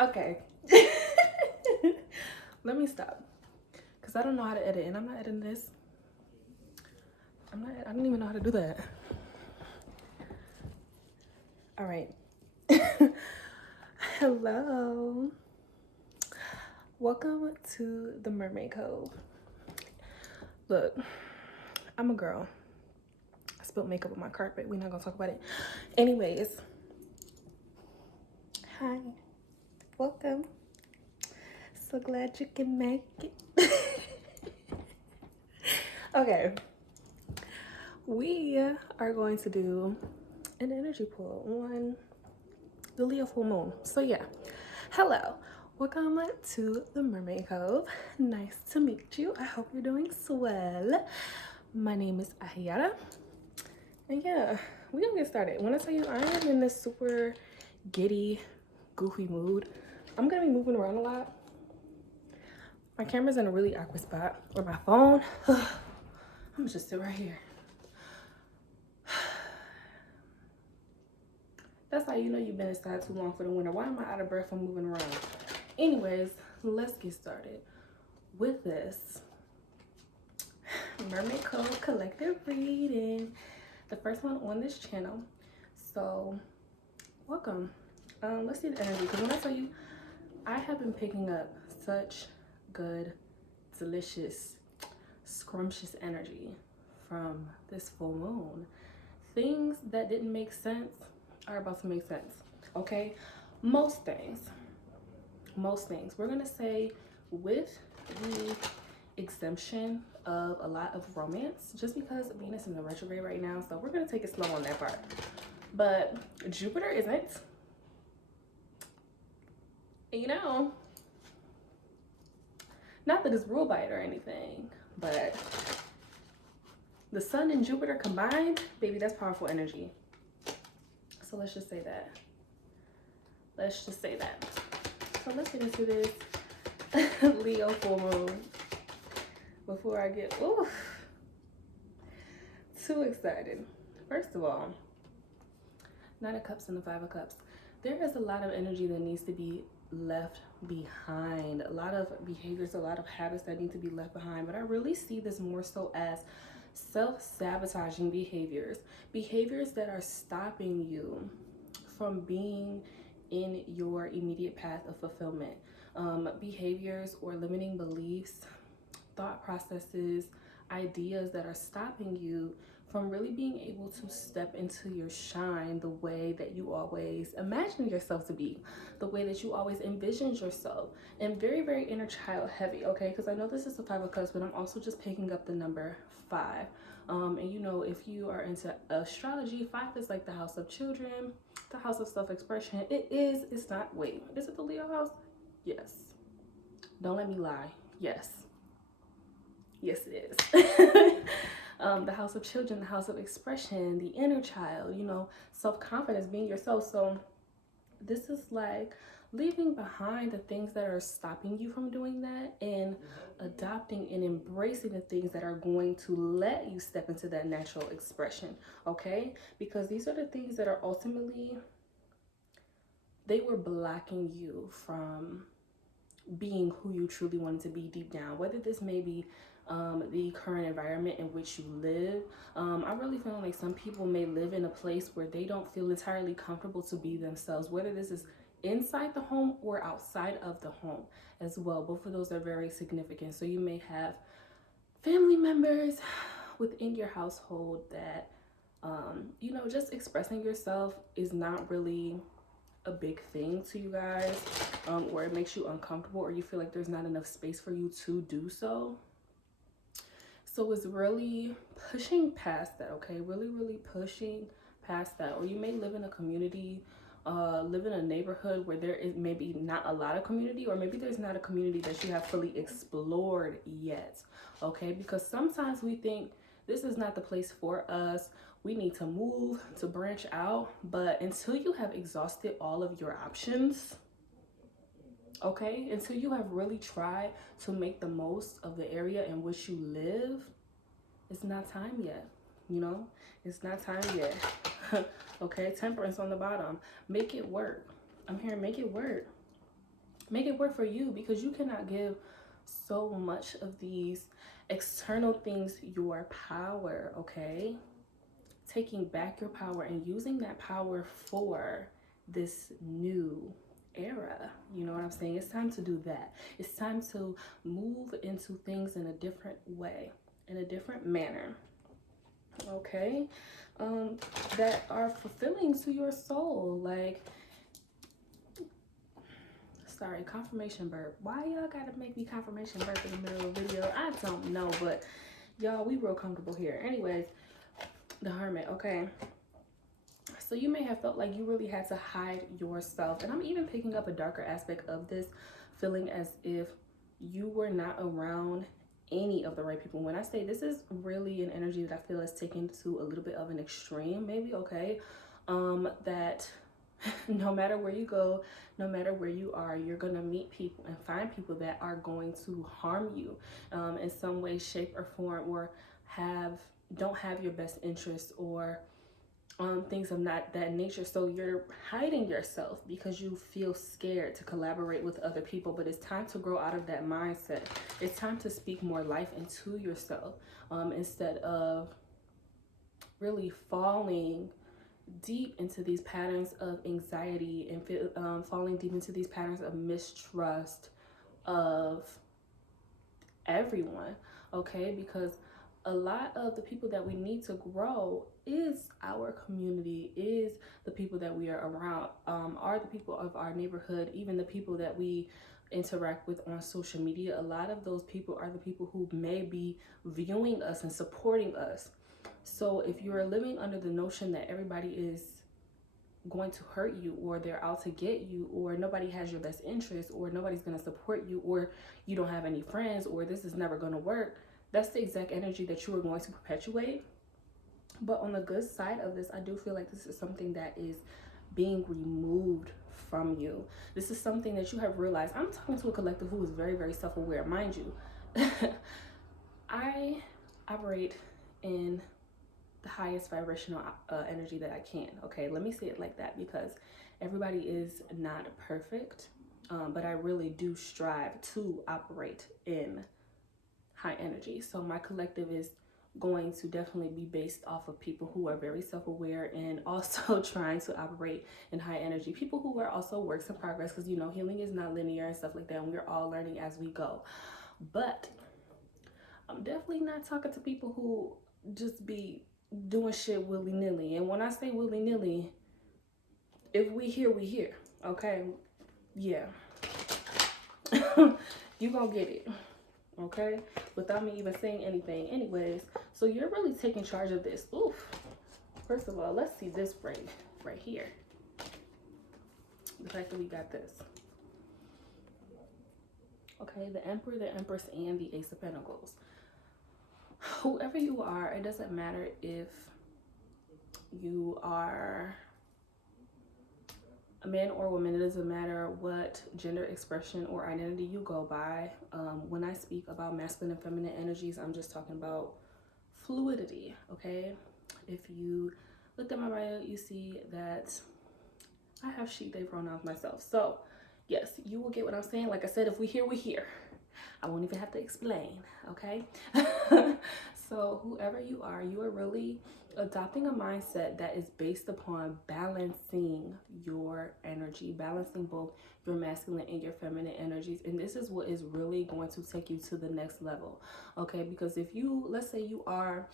Okay. Let me stop. Because I don't know how to edit, and I'm not editing this. I don't even know how to do that. All right. Hello. Welcome to the Mermaid Cove. Look, I'm a girl. I spilled makeup on my carpet. We're not going to talk about it. Anyways. Hi. Welcome. So glad you can make it. Okay. We are going to do an energy pull on the Leo full moon. So yeah, hello, welcome to the Mermaid Cove. Nice to meet you. I hope you're doing swell. My name is Ahiara, and yeah, we're gonna get started. When I tell you I am in this super giddy, goofy mood, I'm gonna be moving around a lot. My camera's in a really awkward spot, or my phone. I'm gonna just sit right here. That's how you know you've been inside too long for the winter. Why am I out of breath from moving around? Anyways, let's get started with this Mermaid Cove collective reading. The first one on this channel. So, welcome. Let's see the energy. Because when I tell you, I have been picking up such good, delicious, scrumptious energy from this full moon. Things that didn't make sense are about to make sense. Okay? Most things. We're gonna say with the exemption of a lot of romance, just because Venus is in retrograde right now, so we're gonna take it slow on that part. But Jupiter isn't. You know, not that it's rule by it or anything, but the sun and Jupiter combined, baby, that's powerful energy. So let's just say that. So let's get into this Leo full moon before I get too excited. First of all, Nine of Cups and the Five of Cups. There is a lot of energy that needs to be left behind. A lot of behaviors, a lot of habits that need to be left behind. But I really see this more so as self-sabotaging behaviors. Behaviors that are stopping you from being in your immediate path of fulfillment. Behaviors or limiting beliefs, thought processes, ideas that are stopping you from really being able to step into your shine the way that you always imagined yourself to be, the way that you always envisioned yourself, and very, very inner child heavy, okay? Because I know this is the Five of Cups, but I'm also just picking up the number 5. And you know, if you are into astrology, 5 is like the house of children, the house of self-expression. It's not, wait, is it the Leo house? Yes. Don't let me lie. Yes, it is. The house of children, the house of expression, the inner child, you know, self-confidence, being yourself. So this is like leaving behind the things that are stopping you from doing that and adopting and embracing the things that are going to let you step into that natural expression, okay? Because these are the things that are ultimately, they were blocking you from being who you truly wanted to be deep down. Whether this may be the current environment in which you live. I'm really feeling like some people may live in a place where they don't feel entirely comfortable to be themselves, whether this is inside the home or outside of the home as well. Both of those are very significant. So you may have family members within your household that, you know, just expressing yourself is not really a big thing to you guys, or it makes you uncomfortable, or you feel like there's not enough space for you to do so. So it's really pushing past that, okay? Really pushing past that. Or you may live in a community, live in a neighborhood where there is maybe not a lot of community, or maybe there's not a community that you have fully explored yet, okay? Because sometimes we think this is not the place for us. We need to move, to branch out. But until you have exhausted all of your options, okay, until you have really tried to make the most of the area in which you live, it's not time yet. You know, it's not time yet. Okay, Temperance on the bottom. Make it work. I'm here, make it work. Make it work for you, because you cannot give so much of these external things your power, okay? Taking back your power and using that power for this new era. You know what I'm saying? It's time to do that. It's time to move into things in a different way, in a different manner, okay? That are fulfilling to your soul. Like, sorry, confirmation burp. Why y'all gotta make me confirmation burp in the middle of a video? I don't know, but y'all, we real comfortable here. Anyways, the Hermit, okay? So you may have felt like you really had to hide yourself. And I'm even picking up a darker aspect of this, feeling as if you were not around any of the right people. When I say this is really an energy that I feel is taken to a little bit of an extreme, maybe, okay? That no matter where you go, no matter where you are, you're gonna meet people and find people that are going to harm you in some way, shape, or form, or don't have your best interests, or things of that nature. So you're hiding yourself because you feel scared to collaborate with other people. But it's time to grow out of that mindset. It's time to speak more life into yourself, instead of really falling deep into these patterns of anxiety and falling deep into these patterns of mistrust of everyone, okay? Because a lot of the people that we need to grow is our community, is the people that we are around, are the people of our neighborhood, even the people that we interact with on social media. A lot of those people are the people who may be viewing us and supporting us. So if you are living under the notion that everybody is going to hurt you, or they're out to get you, or nobody has your best interest, or nobody's going to support you, or you don't have any friends, or this is never going to work, that's the exact energy that you are going to perpetuate. But on the good side of this, I do feel like this is something that is being removed from you. This is something that you have realized. I'm talking to a collective who is very, very self-aware. Mind you, I operate in the highest vibrational energy that I can. Okay, let me say it like that, because everybody is not perfect, but I really do strive to operate in high energy. So my collective is going to definitely be based off of people who are very self-aware and also trying to operate in high energy. People who are also works in progress, because you know, healing is not linear and stuff like that, and we're all learning as we go. But I'm definitely not talking to people who just be doing shit willy-nilly. And when I say willy-nilly, if we here, we here, okay? Yeah. You gonna get it, okay? Without me even saying anything. Anyways, so you're really taking charge of this. Oof. First of all, let's see this break right here. The fact that we got this. Okay, the Emperor, the Empress, and the Ace of Pentacles. Whoever you are, it doesn't matter if you are a man or a woman. It doesn't matter what gender expression or identity you go by. When I speak about masculine and feminine energies, I'm just talking about fluidity, okay? If you look at my bio, you see that I have she, they pronouns myself. So yes, you will get what I'm saying. Like I said, if we here, we here. I won't even have to explain, okay? So whoever you are really adopting a mindset that is based upon balancing your energy, balancing both your masculine and your feminine energies. And this is what is really going to take you to the next level, okay? Because if you, let's say you are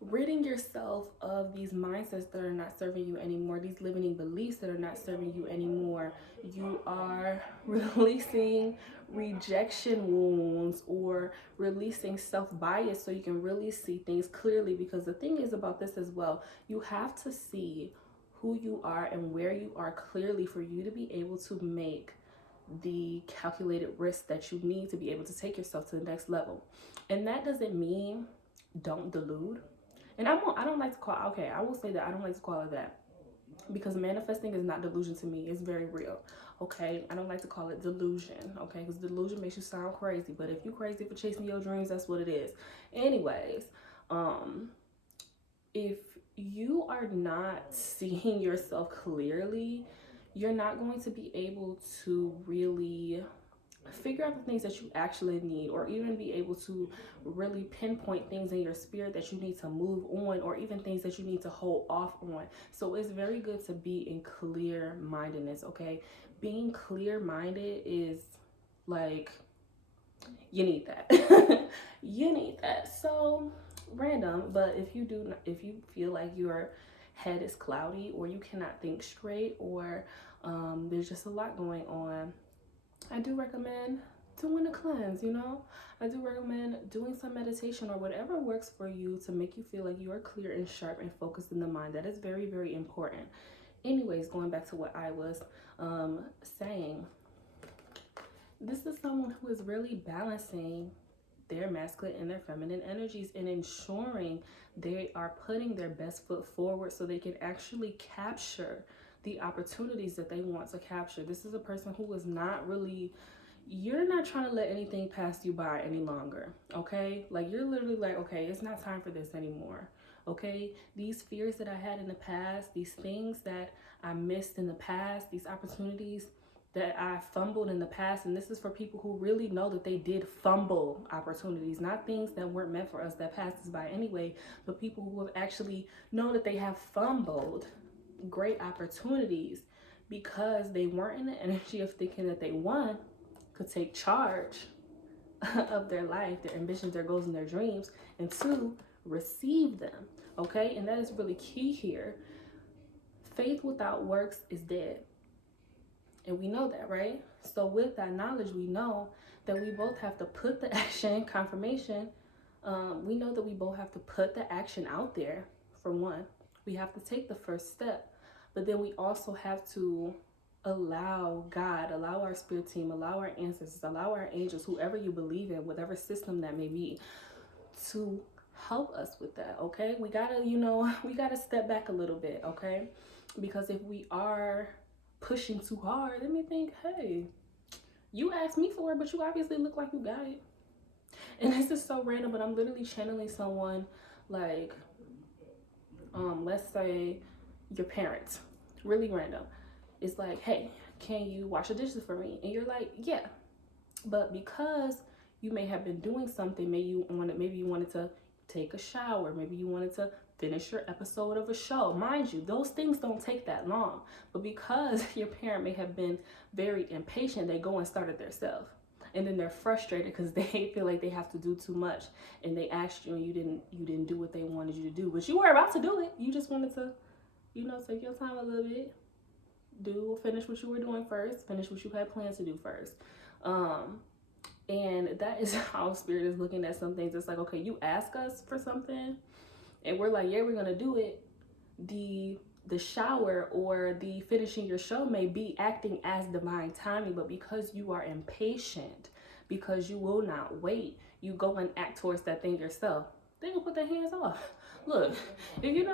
ridding yourself of these mindsets that are not serving you anymore, these limiting beliefs that are not serving you anymore, you are releasing rejection wounds or releasing self-bias so you can really see things clearly. Because the thing is about this as well, you have to see who you are and where you are clearly for you to be able to make the calculated risk that you need to be able to take yourself to the next level. And that doesn't mean don't delude. And I don't like to call, okay, I will say that I don't like to call it that, because manifesting is not delusion to me. It's very real, okay? I don't like to call it delusion, okay? Because delusion makes you sound crazy. But if you crazy for chasing your dreams, that's what it is. Anyways, if you are not seeing yourself clearly, you're not going to be able to really figure out the things that you actually need, or even be able to really pinpoint things in your spirit that you need to move on, or even things that you need to hold off on. So it's very good to be in clear mindedness. Okay, being clear minded is like, you need that. You need that. So random, but if you feel like your head is cloudy, or you cannot think straight, or there's just a lot going on, I do recommend doing a cleanse. I do recommend doing some meditation or whatever works for you to make you feel like you are clear and sharp and focused in the mind. That is very, very important. Anyways, going back to what I was saying, this is someone who is really balancing their masculine and their feminine energies, and ensuring they are putting their best foot forward so they can actually capture the opportunities that they want to capture. This is a person who is not really, you're not trying to let anything pass you by any longer. Okay, like you're literally like, okay, it's not time for this anymore. Okay, these fears that I had in the past, these things that I missed in the past, these opportunities that I fumbled in the past, and this is for people who really know that they did fumble opportunities, not things that weren't meant for us that passed us by anyway, but people who have actually known that they have fumbled great opportunities because they weren't in the energy of thinking that they, one, could take charge of their life, their ambitions, their goals, and their dreams, and two, receive them. Okay, and that is really key here. Faith without works is dead. And we know that, right? So with that knowledge, we know that we both have to put the action, confirmation. We know that we both have to put the action out there, for one. We have to take the first step. But then we also have to allow God, allow our spirit team, allow our ancestors, allow our angels, whoever you believe in, whatever system that may be, to help us with that. Okay, we gotta step back a little bit. Okay, because if we are pushing too hard, let me think, hey, you asked me for it, but you obviously look like you got it. And this is so random, but I'm literally channeling someone like, let's say your parents, really random. It's like, hey, can you wash the dishes for me? And you're like, yeah. But because you may have been doing something, maybe you wanted to take a shower, maybe you wanted to finish your episode of a show. Mind you, those things don't take that long. But because your parent may have been very impatient, they go and start it themselves. And then they're frustrated because they feel like they have to do too much. And they asked you and you didn't do what they wanted you to do. But you were about to do it. You just wanted to, take your time a little bit. Finish what you were doing first. Finish what you had plans to do first. And that is how Spirit is looking at some things. It's like, okay, you ask us for something and we're like, yeah, we're gonna do it. The shower or the finishing your show may be acting as divine timing, but because you are impatient, because you will not wait, you go and act towards that thing yourself. They gonna put their hands off. Look, if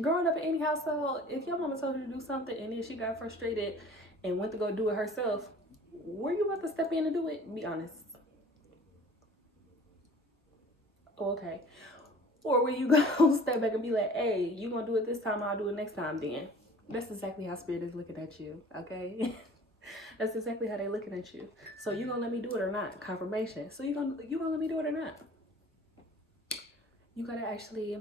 growing up in any household, if your mama told you to do something and then she got frustrated and went to go do it herself, were you about to step in and do it? Be honest. Okay. Or will you go step back and be like, hey, you gonna do it this time, I'll do it next time then. That's exactly how Spirit is looking at you, okay? That's exactly how they're looking at you. So you gonna let me do it or not? Confirmation. So you gonna let me do it or not? You gotta actually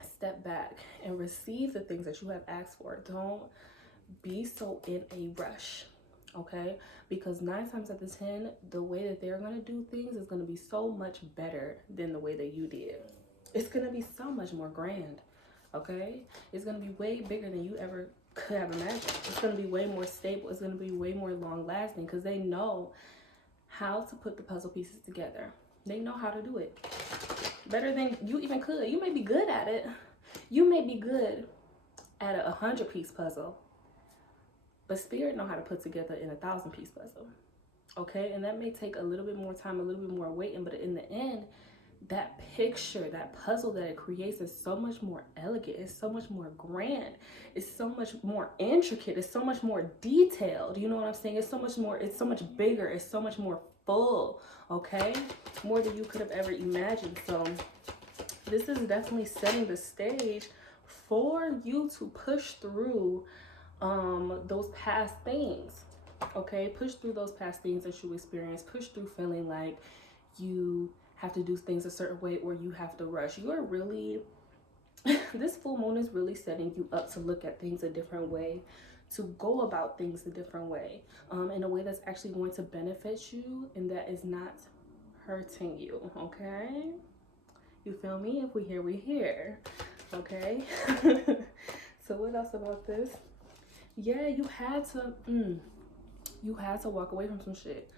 step back and receive the things that you have asked for. Don't be so in a rush, okay? Because 9 times out of 10, the way that they're gonna do things is gonna be so much better than the way that you did. It's gonna be so much more grand, okay? It's gonna be way bigger than you ever could have imagined. It's gonna be way more stable. It's gonna be way more long lasting because they know how to put the puzzle pieces together. They know how to do it better than you even could. You may be good at it. You may be good at a 100-piece puzzle, but Spirit know how to put together in a 1,000-piece puzzle, okay? And that may take a little bit more time, a little bit more waiting, but in the end, that picture, that puzzle that it creates is so much more elegant. It's so much more grand. It's so much more intricate. It's so much more detailed. You know what I'm saying? It's so much more, it's so much bigger. It's so much more full, okay? More than you could have ever imagined. So this is definitely setting the stage for you to push through those past things. Okay, push through those past things that you experienced. Push through feeling like you have to do things a certain way or you have to rush. You are really this full moon is really setting you up to look at things a different way, to go about things a different way, in a way that's actually going to benefit you and that is not hurting you. Okay, you feel me? If we hear, we hear. Okay. So what else about this? Yeah, you had to walk away from some shit.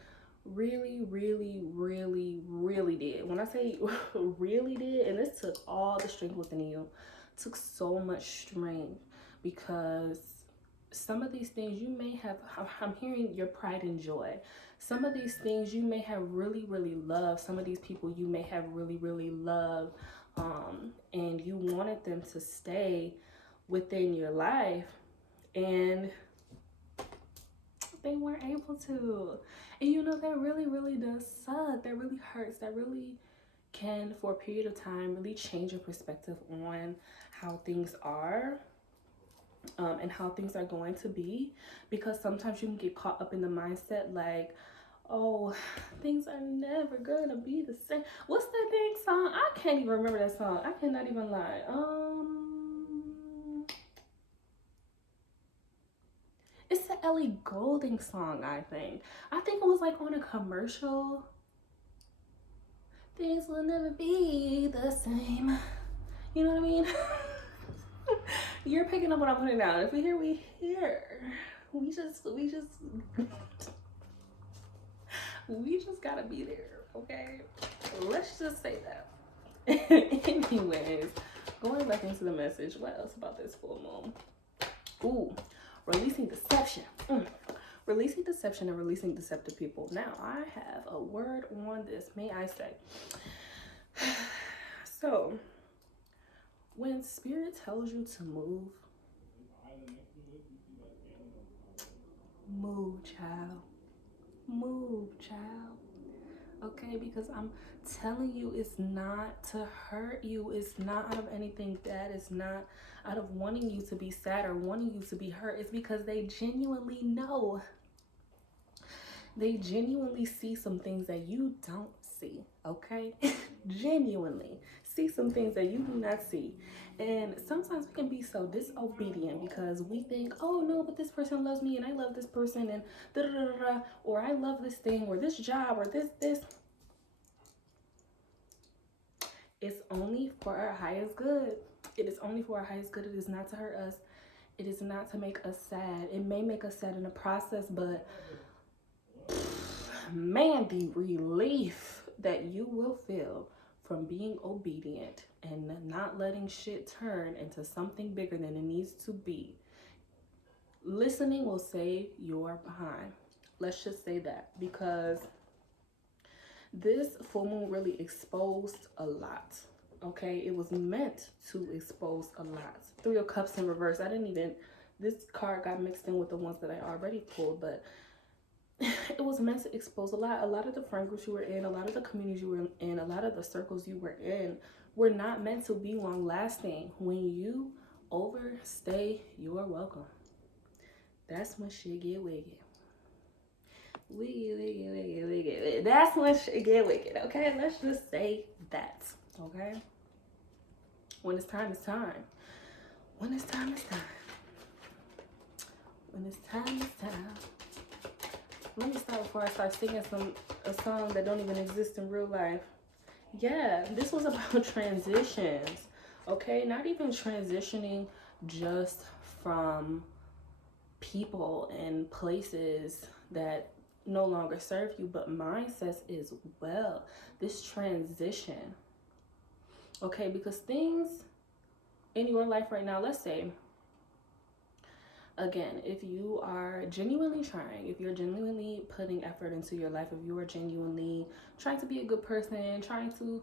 Really, really, really, really did. When I say really did, and this took all the strength within you, took so much strength, because some of these things you may have, I'm hearing your pride and joy. Some of these things you may have really, really loved. Some of these people you may have really, really loved, and you wanted them to stay within your life, and they weren't able to. And you know, that really, really does suck. That really hurts. That really can, for a period of time, really change your perspective on how things are, and how things are going to be. Because sometimes you can get caught up in the mindset like, oh, things are never gonna be the same. What's that dang song? I can't even remember that song. I cannot even lie. It's the Ellie Goulding song, I think. I think it was like on a commercial. Things will never be the same. You know what I mean? You're picking up what I'm putting down. If we hear, we hear. We just gotta be there, okay? Let's just say that. Anyways, going back into the message, what else about this full moon? Ooh, releasing deception. Releasing deception and releasing deceptive people. Now, I have a word on this, may I say. So, when spirit tells you to move, move, child. Move, child. Okay, because I'm telling you, it's not to hurt you. It's not out of anything bad. It's not out of wanting you to be sad or wanting you to be hurt. It's because they genuinely know. They genuinely see some things that you don't see, okay? Genuinely see some things that you do not see. And sometimes we can be so disobedient because we think, oh no, but this person loves me and I love this person and da da da da, or I love this thing or this job or this. It's only for our highest good. It is only for our highest good. It is not to hurt us. It is not to make us sad. It may make us sad in the process, but man, the relief that you will feel from being obedient and not letting shit turn into something bigger than it needs to be. Listening will save your behind. Let's just say that, because this full moon really exposed a lot. Okay, it was meant to expose a lot. Three of Cups in reverse. This card got mixed in with the ones that I already pulled, but it was meant to expose a lot. A lot of the friend groups you were in, a lot of the communities you were in, a lot of the circles you were in were not meant to be long lasting. When you overstay your welcome, that's when shit get wicked. Wicked. That's when shit get wicked, okay? Let's just say that, okay? When it's time, it's time. When it's time, it's time. When it's time, it's time. Let me stop before I start singing a song that don't even exist in real life. Yeah, this was about transitions, okay? Not even transitioning just from people and places that no longer serve you, but mindsets as well. This transition, okay? Because things in your life right now, let's say, again, if you are genuinely trying, if you're genuinely putting effort into your life, if you are genuinely trying to be a good person, trying to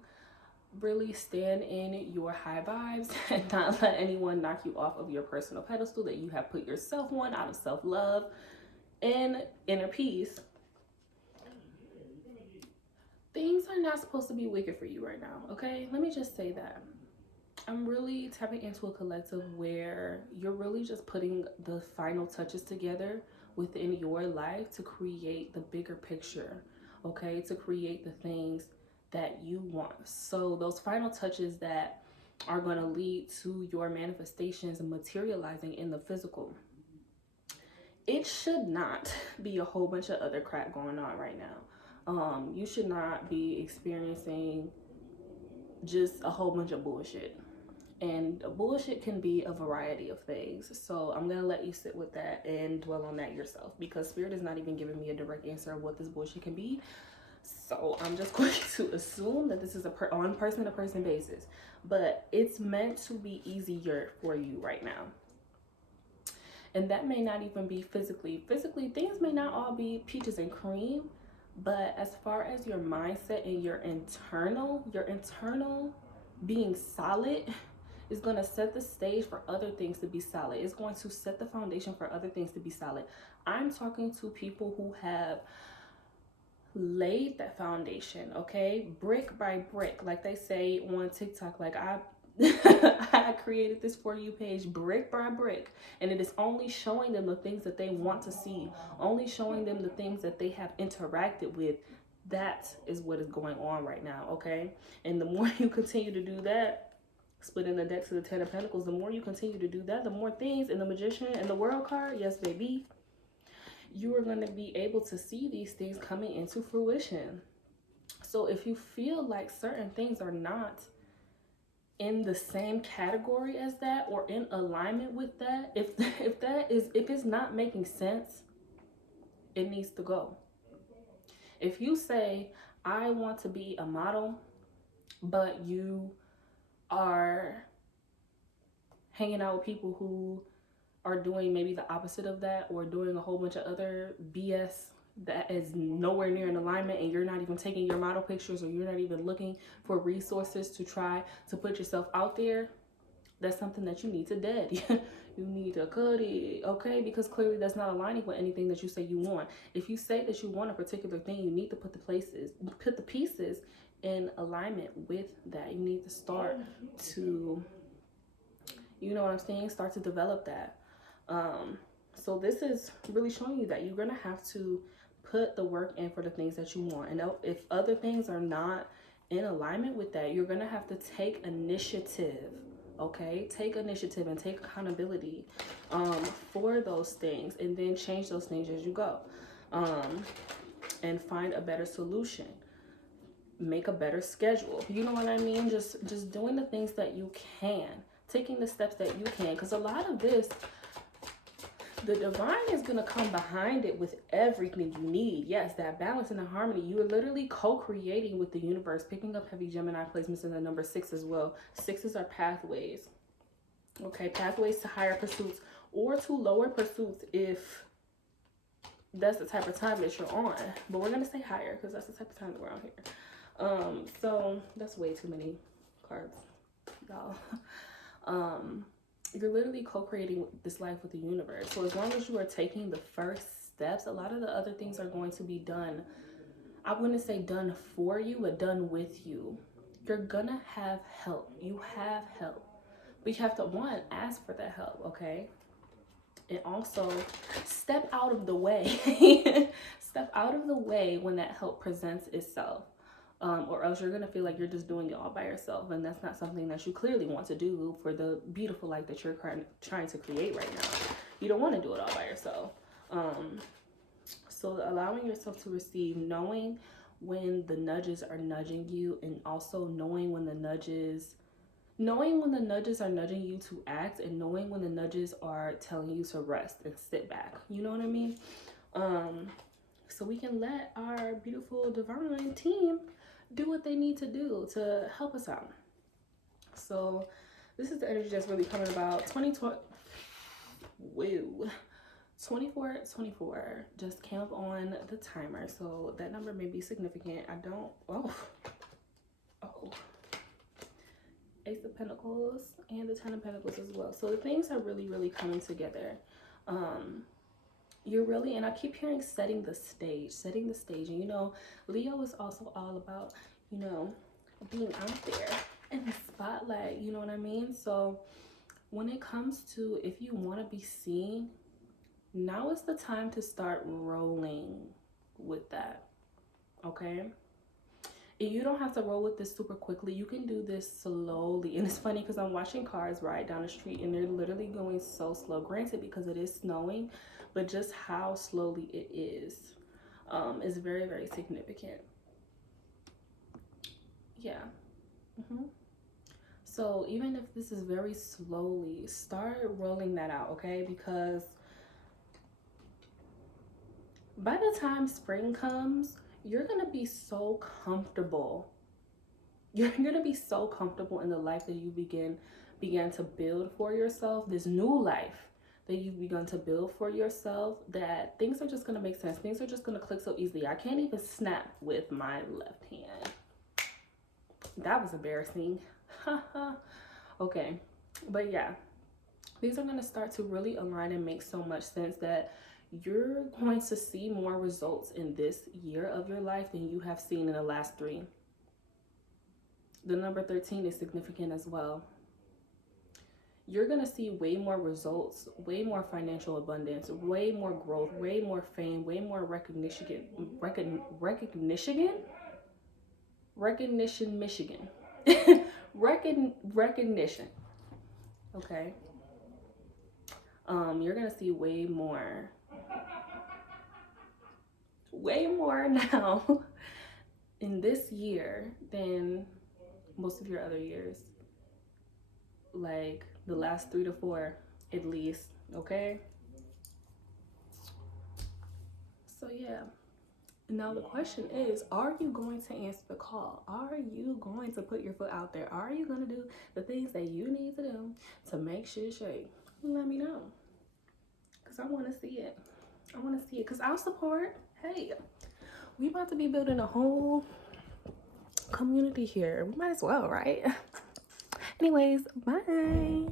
really stand in your high vibes and not let anyone knock you off of your personal pedestal that you have put yourself on out of self-love and inner peace, things are not supposed to be wicked for you right now, okay? Let me just say that. I'm really tapping into a collective where you're really just putting the final touches together within your life to create the bigger picture, okay? To create the things that you want. So those final touches that are going to lead to your manifestations and materializing in the physical. It should not be a whole bunch of other crap going on right now. You should not be experiencing just a whole bunch of bullshit. And bullshit can be a variety of things. So I'm going to let you sit with that and dwell on that yourself, because Spirit is not even giving me a direct answer of what this bullshit can be. So I'm just going to assume that this is on person to person basis. But it's meant to be easier for you right now. And that may not even be physically. Physically, things may not all be peaches and cream. But as far as your mindset and your internal being solid is going to set the stage for other things to be solid. It's going to set the foundation for other things to be solid. I'm talking to people who have laid that foundation, okay? Brick by brick, like they say on TikTok. Like I created this For You page brick by brick, and it is only showing them the things that they want to see, only showing them the things that they have interacted with. That is what is going on right now, okay? And the more you continue to do that, splitting the deck to the Ten of Pentacles, the more you continue to do that, the more things in the Magician and the World card, yes baby, you are going to be able to see these things coming into fruition. So if you feel like certain things are not in the same category as that or in alignment with that, if it's not making sense, it needs to go. If you say, I want to be a model, but you are hanging out with people who are doing maybe the opposite of that, or doing a whole bunch of other BS that is nowhere near in alignment, and you're not even taking your model pictures, or you're not even looking for resources to try to put yourself out there, that's something that you need to dead. You need to cut it, okay? Because clearly that's not aligning with anything that you say you want. If you say that you want a particular thing, you need to put the pieces in alignment with that. You need to start to, you know what I'm saying, start to develop that. So this is really showing you that you're gonna have to put the work in for the things that you want. And if other things are not in alignment with that, you're gonna have to take initiative, okay? Take initiative and take accountability for those things, and then change those things as you go, and find a better solution. Make a better schedule. You know what I mean? Just doing the things that you can, taking the steps that you can, because a lot of this, the divine is going to come behind it with everything you need. Yes, that balance and the harmony. You are literally co-creating with the universe, picking up heavy Gemini placements in the number 6 as well. 6s are pathways. Okay, pathways to higher pursuits or to lower pursuits if that's the type of time that you're on. But we're going to say higher because that's the type of time that we're on here. So that's way too many cards, y'all. You're literally co-creating this life with the universe. So as long as you are taking the first steps, a lot of the other things are going to be done. I wouldn't say done for you, but done with you. You're gonna have help. You have help. But you have to, one, ask for that help, okay? And also step out of the way. Step out of the way when that help presents itself. Or else you're going to feel like you're just doing it all by yourself. And that's not something that you clearly want to do for the beautiful life that you're trying to create right now. You don't want to do it all by yourself. So allowing yourself to receive, knowing when the nudges are nudging you, and also knowing when the nudges are nudging you to act, and knowing when the nudges are telling you to rest and sit back. You know what I mean? So we can let our beautiful divine team do what they need to do to help us out. So this is the energy that's really coming about. 24 just came up on the timer, so that number may be significant. Ace of Pentacles and the Ten of Pentacles as well. So the things are really coming together. You're really, and I keep hearing setting the stage. And you know, Leo is also all about, you know, being out there in the spotlight, you know what I mean? So when it comes to, if you want to be seen, now is the time to start rolling with that. Okay, you don't have to roll with this super quickly. You can do this slowly. And it's funny because I'm watching cars ride down the street and they're literally going so slow. Granted, because it is snowing, but just how slowly it is very, very significant. Yeah. So even if this is very slowly, start rolling that out, okay? Because by the time spring comes, you're gonna be so comfortable. You're gonna be so comfortable in the life that you began to build for yourself, this new life that you've begun to build for yourself, that things are just gonna make sense. Things are just gonna click so easily. I can't even snap with my left hand. That was embarrassing. Okay, but yeah, things are going to start to really align and make so much sense that you're going to see more results in this year of your life than you have seen in the last 3. The number 13 is significant as well. You're going to see way more results, way more financial abundance, way more growth, way more fame, way more recognition, Michigan. Recognition. Okay. You're gonna see way more now in this year than most of your other years, like the last 3 to 4 at least. Okay, so yeah, now the question is, are you going to answer the call? Are you going to put your foot out there? Are you going to do the things that you need to do to make shit shake? Let me know, because I want to see it. Because I'll support. Hey, we about to be building a whole community here. We might as well, right? Anyways, bye.